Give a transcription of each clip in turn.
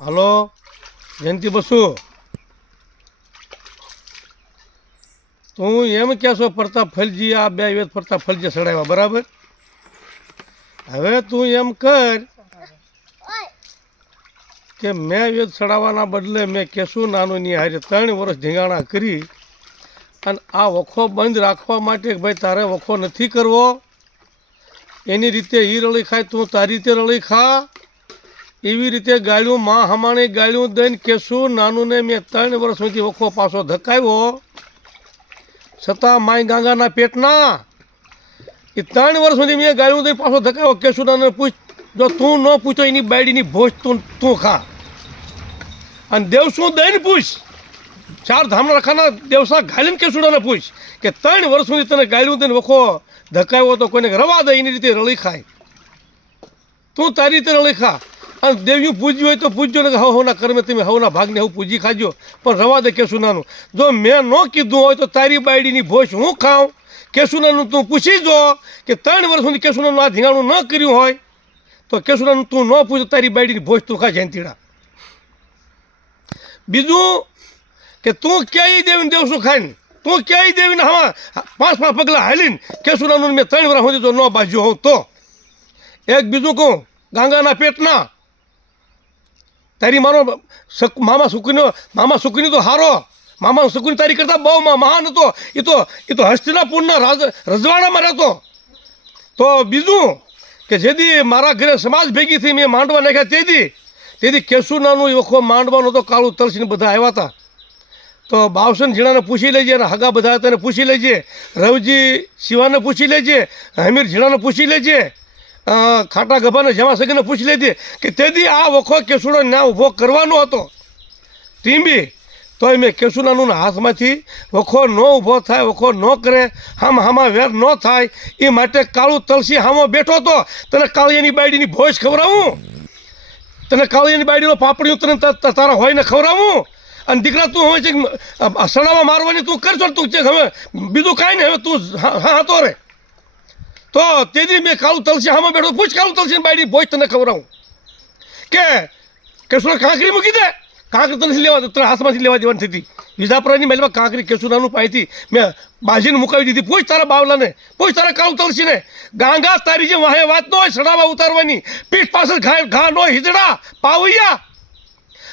Hello જયંતિ બસુ, તું એમ કહેશો પ્રતાપ ફલજી આ બે વેદ પ્રતાપ ફલજી સડાવ્યા બરાબર. હવે તું એમ કર કે મેં વેદ સડાવવાના બદલે મેં કેશું નાનુંની હારે 3 વર્ષ ધીંગાણા કરી અને આ વખો બંધ રાખવા માટે ભાઈ તારે વખો નથી કરવો, એની રીતે એ રળી ખાય તું તારી રીતે રળી ખા, એવી રીતે ગાળ્યું માં હમાણી ગાળ્યું દઈને કેશું નાનુંને મેં 3 વર્ષ સુધી વખો પાછો ધકાવ્યો, છતાં માય ગાંગાના પેટના એ 3 વર્ષ સુધી મેં ગાળ્યું દઈને પાછો ધકાવ્યો. કેશું નાનું પૂછ, જો તું ન પૂછો એની બાયડીની ભોજ તું ખા અને દેવસું દઈને પૂછ, 4 ધામના રખાના દેવસા ઘાલીને કેશુડાને પૂછ કે 3 વર્ષ સુધી તને ગાળ્યું દઈને વખો ધકાવ્યો તો કોઈને રવા દે, એની રીતે રળી ખાય, તું તારી રીતે રળી ખા. અને દેવ્યું પૂજ્યું હોય તો પૂજજો ને હવના કર્મે તમે હવના ભાગને હું પૂજી ખાજો, પણ રવા દે કેશુનાનું. જો મેં ન કીધું હોય તો તારી બાયડીની ભોજ હું ખાઉં. કેશુનાનું તું પૂછી જો કે 3 વર્ષ સુધી કેશુનાનું આ ધીંગાણું ન કર્યું હોય તો કેશુનાનું તું ન પૂછ, તારી બાયડીની ભોજ તું ખા જયંતીડા. બીજું કે તું ક્યાંય દેવીને દેવશું ખાઈને તું ક્યાંય દેવીને હા 5 પગલાં હાલીને કેશુનાનું મેં 3 વર્ષ સુધી તો ન બાજ્યો હોઉં તો. એક બીજું કહું, ગાંગાના પેટના તારી મામા સુકીનો તો હારો, મામા સુકીની તારી કરતાં બહુ મહાન હતો. એ તો હસ્તિનાપુરના રજવાડામાં રહેતો. તો બીજું કે જેદી મારા ઘરે સમાજ ભેગી થઈ મેં માંડવા નાખ્યા તેથી કેશુનાનું વખો માંડવાનો તો કાળું તલસીને બધા આવ્યા હતા. તો બાવસન ઝીણાને પૂછી લેજે, અને હગા બધા હતા એને પૂછી લેજે, રવજી શિવાને પૂછી લેજે, હમીર ઝીણાને પૂછી લેજે, ખાટા ગભાને જમા સગીને પૂછી લેજે કે તેથી આ વખો કેશુડો ના ઊભો કરવાનો હતો ટીમ્બી, તોય મેં કેશુનાનું હાથમાંથી વખો ન ઊભો થાય, વખો ન કરે, હામાં વેર ન થાય એ માટે કાળું તલસી હામો બેઠો હતો. તને કાળિયાની બાયડીની ભોજ ખવડાવું, તને કાળિયાની બાયડીનો પાપડીઓ તને તારા હોય ને ખવડાવું. અને દીકરા તું હવે છે સડાવા મારવાની તું કરશો, તું છે હવે બીજું કાંઈ નહીં, હવે તું હા હતો રે. તો તેથી મેં કાળું તલસી હામાં બેઠો, પૂછ કાળું તલસી બાયડી ભોજ તને ખવડાવું. કે કેશુના કાંકરી મૂકી દે, કાંકરી તને લેવા તને હાથમાંથી લેવા દેવાની થતી. વિજાપુરાની મહેલમાં કાંકરી કેશુનાનું પાઈથી મેં બાજીને મુકાવી દીધી. પૂછ તારા બાવલાને, પૂછ તારા કાળું તલસીને. ગાંગા તારી જે વાહે વાત ન હોય સડાવા ઉતારવાની, પીઠ પાછળ ઘા ન હોય હિજડા પાવૈયા.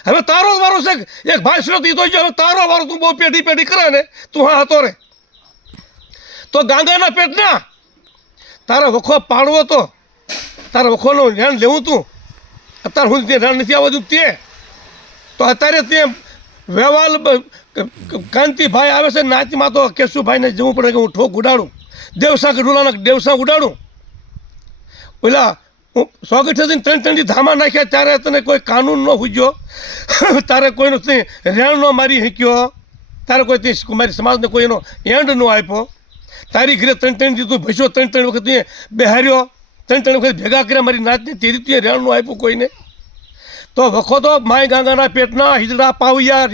હવે તારો વારો છે, એક ભાઈ સુરત તો હવે તારો વારો, તું બહુ પેઢી કરે ને તું હા હતો રે. તો ગાંગાના પેટના તારા વખો પાડવો તો તારા વખોનું ધ્યાન લેવું તું. અત્યારે હું ત્યાં ધ્યાન નથી આવતું તે તો અત્યારે તે વ્યવહાર કાંતિભાઈ આવે છે નાચમાં, તો કેશુભાઈને જવું પડે કે હું ઠોક ઉડાડું, દેવસા ગઢુલાના દેવસા ઉડાડું. પેલા હું સ્વાગત થઈને 3 ધામા નાખ્યા ત્યારે તને કોઈ કાનૂન ન હુજ્યો, તારે કોઈનો રેણ ન મારી શક્યો, તારે કોઈ મારી સમાજને કોઈ એનો એન્ડ ન આપ્યો. તારી ઘરે 3 દી તું ભસ્યો, 3 વખત તું બેહાર્યો, 3 વખત ભેગા કર્યા મારી નાચને, તેથી તું રેણ ન આપ્યું કોઈને. તો વખો તો માય ગાંગાના પેટના હિજડા પાવૈયા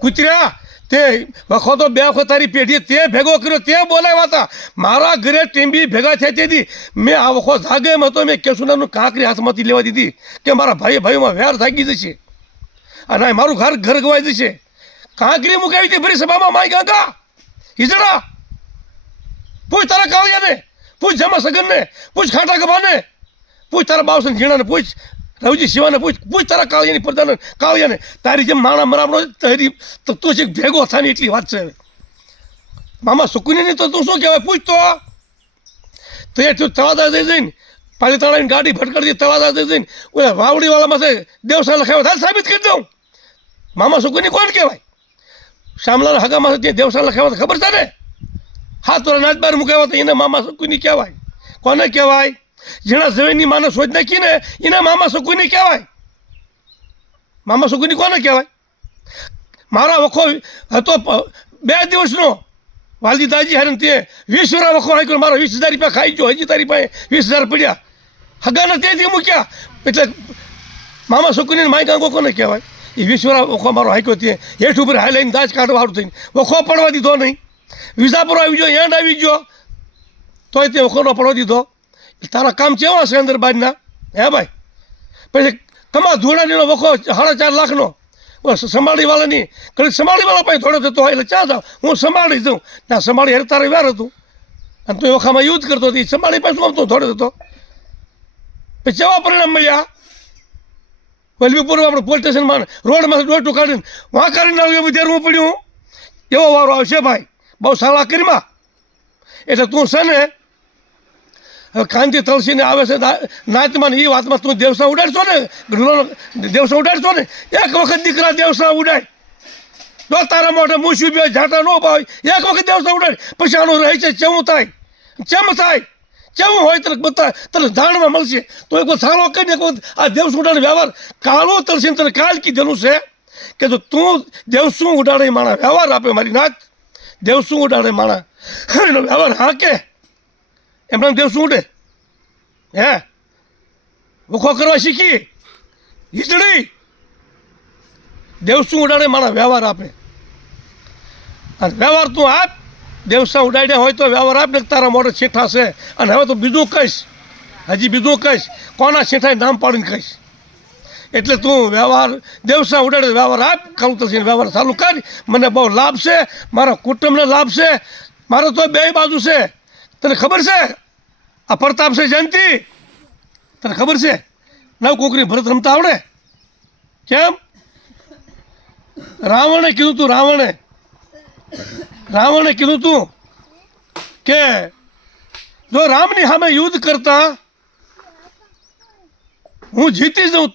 કૂતર્યા તે વખો તો 2 વખત તારી પેઢીએ તે ભેગો કર્યો, તે બોલાવ્યા હતા મારા ઘરે ટીમ્બી ભેગા થયા. તેથી મેં આ વખો જાગે એમ હતો, મેં કેશુનાનું કાંકરી હાથમાંથી લેવા દીધી કે મારા ભાઈઓમાં વેર થાગી જશે અને મારું ઘર ગવાઈ જશે. કાંકરી મુકાવી હતી ભરી સભામાં માય ગાંગા હિજડા. પૂછ તારા કાળિયાને, પૂછ જમા સગનને, પૂછ ખાટા ગભાને, પૂછ તારા બાવસન ઝીણાને, પૂછ રવજી શિવાને, પૂછ તારા કાળિયાની પ્રધાને કાળિયાને. તારી જેમ નાણાં મરામનો તારી તું છે ભેગો થાય એટલી વાત છે. મામા સુકુની તો તું શું કહેવાય પૂછ તો એ તળાદા જઈને પાલીતાણાની ગાડી ભટકાડી તળાદા જઈને ઓલા વાવડીવાળામાં છે દેવસા લખાવ્યો થાય સાબિત કરી દઉં. મામા સુકુની કોણ કહેવાય? શામલાના હગામાં ત્યાં દેવસા લખાવ્યા ખબર છે ને? હાથ વાળા નાચ બહાર મુકાવ્યા તો એને મામા સુકુની કહેવાય. કોને કહેવાય? જેના જવેની માને શોધ નાખીને એને મામા સુકુની કહેવાય. મામા સુકુની કોને કહેવાય? મારા વખો હતો 2 દિવસનો વાલજી દાજી હારે તે 20 વખો હાઈ મારો 20,000 રૂપિયા ખાઈ ગયો. હજી તારી પાસે 20,000 પડ્યા, હગાને તેથી મૂક્યા. એટલે મામા સુકુની માય ગાંગો કોને કહેવાય? એ 20 વખો મારો હાઈક્યો તે હેઠ ઉપર હાઈ લઈને દાજ કાઢવાળું થઈને વખો પડવા દીધો નહીં. વિજાપુર આવી ગયો, એન્ડ આવી ગયો, તોય તે વખો ન પડવા દીધો. તારા કામ કેવા છે અંદર બાજના હે ભાઈ? પછી કમા ધોળાનીનો વખો 4.5 લાખનો સંભાળીવાળાની ઘડી સંભાળીવાળા પાસે થોડો થતો હોય એટલે ચા જાઉં હું સંભાળી દઉં ના સંભાળી હેર તારે વ્યાર હતું અને તું એ વખામાં યુદ્ધ કરતો હતી સંભાળી પાસે શું આવતો થોડો થતો પછી કેવા પરિણામ મળ્યા વલભીપુર આપણે પોલીસ સ્ટેશનમાં રોડમાંથી ડોટું કાઢીને વાં કરીને એવું ધેરવું પડ્યું એવો વારો આવશે ભાઈ બહુ સારા કરીમાં એટલે તું છે ને હવે કાંતિ તલસીને આવે છે નાચમાં એ વાતમાં તું દેવસા ઉડાડશો ને દેવસા ઉડાડશો ને એક વખત દીકરા દેવસા ઉડાય જો તારા મોઢે મૂસી બે ઝાટા ન ભાવે એક વખત દેવસા ઉડાડ પછી આનું રહે છે ચેવું થાય ચેવું હોય તને બધા તને જાણવા મળશે તો એક સારો કહીને આ દેવસું ઉડાડે વ્યવહાર કાળો તલસીને તને કાલ કીધેલું છે કે જો તું દેવસું ઉડાડે માણા વ્યવહાર આપે મારી નાચ દેવસું ઉડાડે માણા એનો વ્યવહાર હા કે એમના દેવસું ઉડે હે વખો કરવા શીખી હિજડી દેવસું ઉડાડે માણા વ્યવહાર આપે અને વ્યવહાર તું આપ દેવસા ઉડાડ્યા હોય તો વ્યવહાર આપ ને તારા મોઢે છેઠા છે અને હવે તો બીજું કહીશ હજી બીજું કહીશ કોના છેઠાએ નામ પાડીને કહીશ એટલે તું વ્યવહાર દેવસા ઉડાડે વ્યવહાર આપ કાળું તલસીને વ્યવહાર ચાલુ કરી મને બહુ લાભ છે મારા કુટુંબને લાભ છે મારો તો બે બાજુ છે તને ખબર છે આ પ્રતાપ છે જયંતિ તને ખબર છે નવ કોકરી ભરત રમતા આવડે કેમ રાવણે કીધું તું રાવણે કીધું તું કે જો રામની સામે યુદ્ધ કરતા હું જીતી જાઉં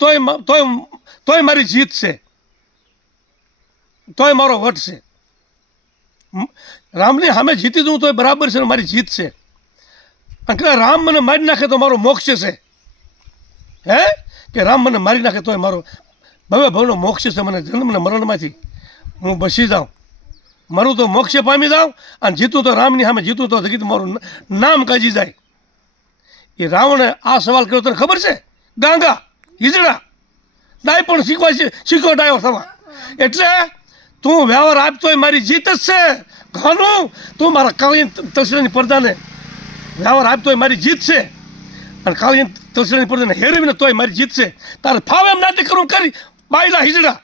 તોય મારી જીત છે તોય મારો વટ છે રામની સામે જીતી જાઉં તોય બરાબર છે મારી જીત છે અને કે રામ મને મારી નાખે તો મારો મોક્ષ છે હે કે રામ મને મારી નાખે તોય મારો ભવનો મોક્ષ છે મને જન્મ ને મરણમાંથી હું બસી જાઉં મારું તો મોક્ષે પામી જાઉં અને જીતું તો રામની સામે જીતું તો જગીત મારું નામ કાજી જાય એ રાવણે આ સવાલ કર્યો તને ખબર છે ગાંગા હિજડા ડાય પણ શીખો ડાયો થવા એટલે તું વ્યવહાર આપતોય મારી જીત જ છે ઘણું તું મારા કાળી તલસીની પડદાને વ્યવહાર આપતોય મારી જીત છે અને કાળી તલસીની પડદાને હેરવીને તોય મારી જીત છે તારે ફાવે એમ નાટક કરવું કરી બાયલા હિજડા